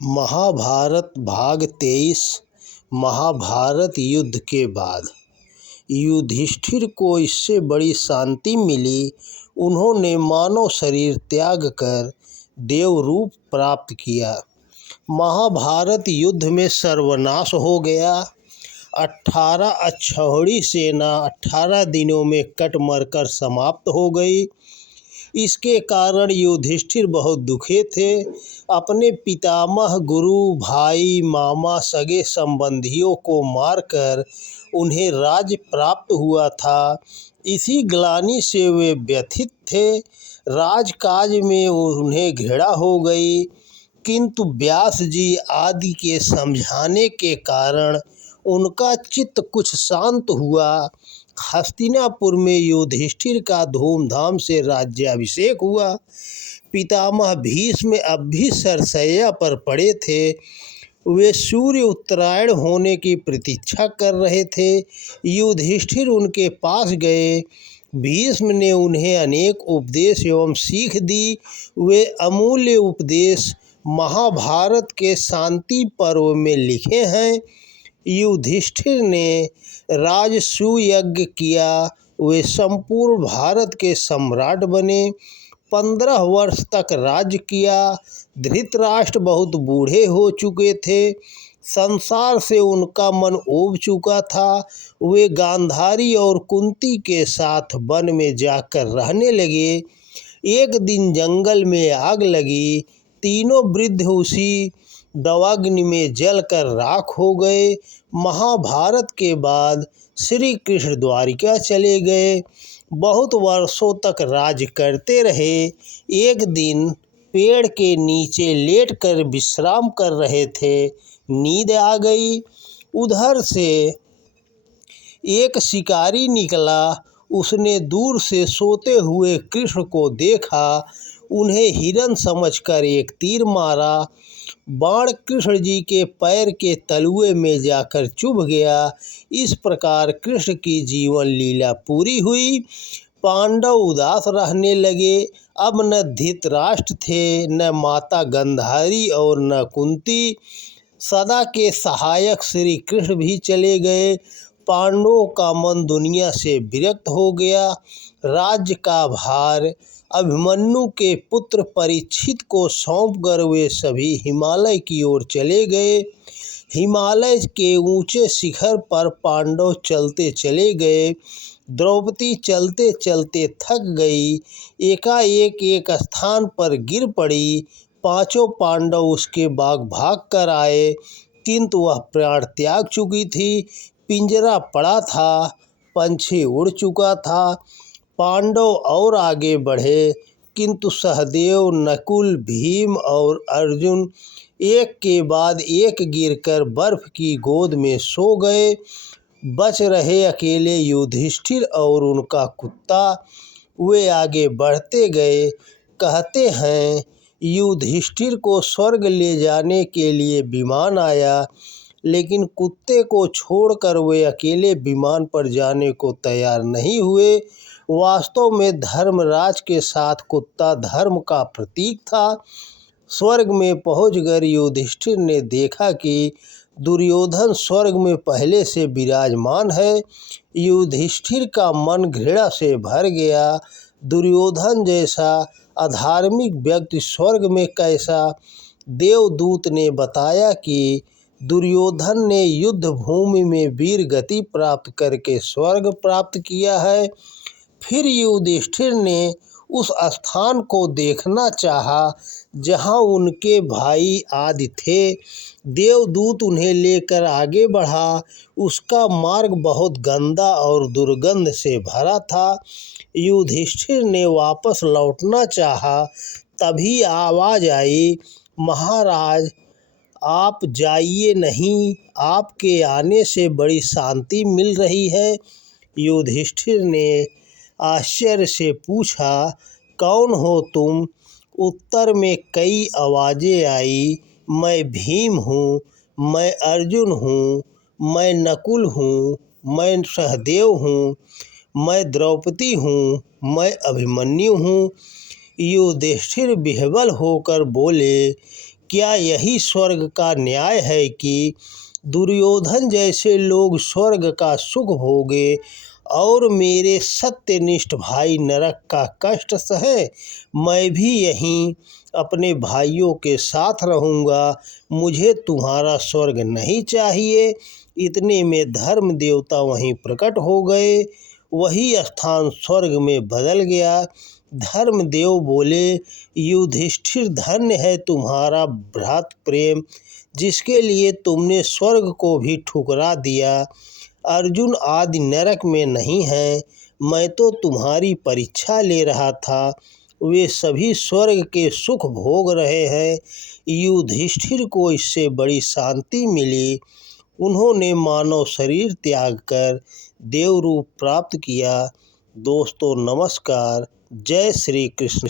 महाभारत भाग 23। महाभारत युद्ध के बाद युधिष्ठिर को इससे बड़ी शांति मिली। उन्होंने मानव शरीर त्याग कर देव रूप प्राप्त किया। महाभारत युद्ध में सर्वनाश हो गया। 18 अक्षौहिणी सेना 18 दिनों में कट मरकर समाप्त हो गई। इसके कारण युधिष्ठिर बहुत दुखे थे। अपने पितामह, गुरु, भाई, मामा, सगे संबंधियों को मारकर उन्हें राज्य प्राप्त हुआ था। इसी ग्लानि से वे व्यथित थे। राजकाज में उन्हें घृणा हो गई, किंतु व्यास जी आदि के समझाने के कारण उनका चित्त कुछ शांत हुआ। हस्तिनापुर में युधिष्ठिर का धूमधाम से राज्याभिषेक हुआ। पितामह भीष्म अब भी सरसैया पर पड़े थे। वे सूर्य उत्तरायण होने की प्रतीक्षा कर रहे थे। युधिष्ठिर उनके पास गए। भीष्म ने उन्हें अनेक उपदेश एवं सीख दी। वे अमूल्य उपदेश महाभारत के शांति पर्व में लिखे हैं। युधिष्ठिर ने राजसूय यज्ञ किया। वे संपूर्ण भारत के सम्राट बने। 15 वर्ष तक राज्य किया। धृतराष्ट्र बहुत बूढ़े हो चुके थे। संसार से उनका मन ऊब चुका था। वे गांधारी और कुंती के साथ वन में जाकर रहने लगे। एक दिन जंगल में आग लगी। तीनों वृद्ध उसी दवाग्नि में जलकर राख हो गए। महाभारत के बाद श्री कृष्ण द्वारिका चले गए। बहुत वर्षों तक राज करते रहे। एक दिन पेड़ के नीचे लेटकर विश्राम कर रहे थे। नींद आ गई। उधर से एक शिकारी निकला। उसने दूर से सोते हुए कृष्ण को देखा। उन्हें हिरन समझकर एक तीर मारा। बाण कृष्ण जी के पैर के तलुए में जाकर चुभ गया। इस प्रकार कृष्ण की जीवन लीला पूरी हुई। पांडव उदास रहने लगे। अब न धृतराष्ट्र थे, न माता गांधारी और न कुंती। सदा के सहायक श्री कृष्ण भी चले गए। पांडवों का मन दुनिया से विरक्त हो गया। राज्य का भार अभिमन्यु के पुत्र परीक्षित को सौंपकर वे सभी हिमालय की ओर चले गए। हिमालय के ऊंचे शिखर पर पांडव चलते चले गए। द्रौपदी चलते चलते थक गई। एकाएक एक स्थान पर गिर पड़ी। पांचों पांडव उसके भाग कर आए, किंतु वह प्राण त्याग चुकी थी। पिंजरा पड़ा था, पंछी उड़ चुका था। पांडव और आगे बढ़े, किंतु सहदेव, नकुल, भीम और अर्जुन एक के बाद एक गिरकर बर्फ की गोद में सो गए। बच रहे अकेले युधिष्ठिर और उनका कुत्ता। वे आगे बढ़ते गए। कहते हैं युधिष्ठिर को स्वर्ग ले जाने के लिए विमान आया, लेकिन कुत्ते को छोड़कर वे अकेले विमान पर जाने को तैयार नहीं हुए। वास्तव में धर्मराज के साथ कुत्ता धर्म का प्रतीक था। स्वर्ग में पहुंचकर युधिष्ठिर ने देखा कि दुर्योधन स्वर्ग में पहले से विराजमान है। युधिष्ठिर का मन घृणा से भर गया। दुर्योधन जैसा अधार्मिक व्यक्ति स्वर्ग में कैसा? देवदूत ने बताया कि दुर्योधन ने युद्ध भूमि में वीर गति प्राप्त करके स्वर्ग प्राप्त किया है। फिर युधिष्ठिर ने उस स्थान को देखना चाहा जहां उनके भाई आदि थे। देवदूत उन्हें लेकर आगे बढ़ा। उसका मार्ग बहुत गंदा और दुर्गंध से भरा था। युधिष्ठिर ने वापस लौटना चाहा, तभी आवाज आई, महाराज आप जाइए नहीं, आपके आने से बड़ी शांति मिल रही है। युधिष्ठिर ने आश्चर्य से पूछा, कौन हो तुम? उत्तर में कई आवाज़ें आई, मैं भीम हूँ, मैं अर्जुन हूँ, मैं नकुल हूँ, मैं सहदेव हूँ, मैं द्रौपदी हूँ, मैं अभिमन्यु हूँ। युधिष्ठिर विह्वल होकर बोले क्या यही स्वर्ग का न्याय है कि दुर्योधन जैसे लोग स्वर्ग का सुख भोगे और मेरे सत्यनिष्ठ भाई नरक का कष्ट सहे? मैं भी यहीं अपने भाइयों के साथ रहूँगा। मुझे तुम्हारा स्वर्ग नहीं चाहिए। इतने में धर्म देवता वहीं प्रकट हो गए। वही स्थान स्वर्ग में बदल गया। धर्मदेव बोले, युधिष्ठिर, धन्य है तुम्हारा भ्रात प्रेम, जिसके लिए तुमने स्वर्ग को भी ठुकरा दिया। अर्जुन आदि नरक में नहीं है। मैं तो तुम्हारी परीक्षा ले रहा था। वे सभी स्वर्ग के सुख भोग रहे हैं। युधिष्ठिर को इससे बड़ी शांति मिली। उन्होंने मानव शरीर त्याग कर देव रूप प्राप्त किया। दोस्तों नमस्कार। जय श्री कृष्ण।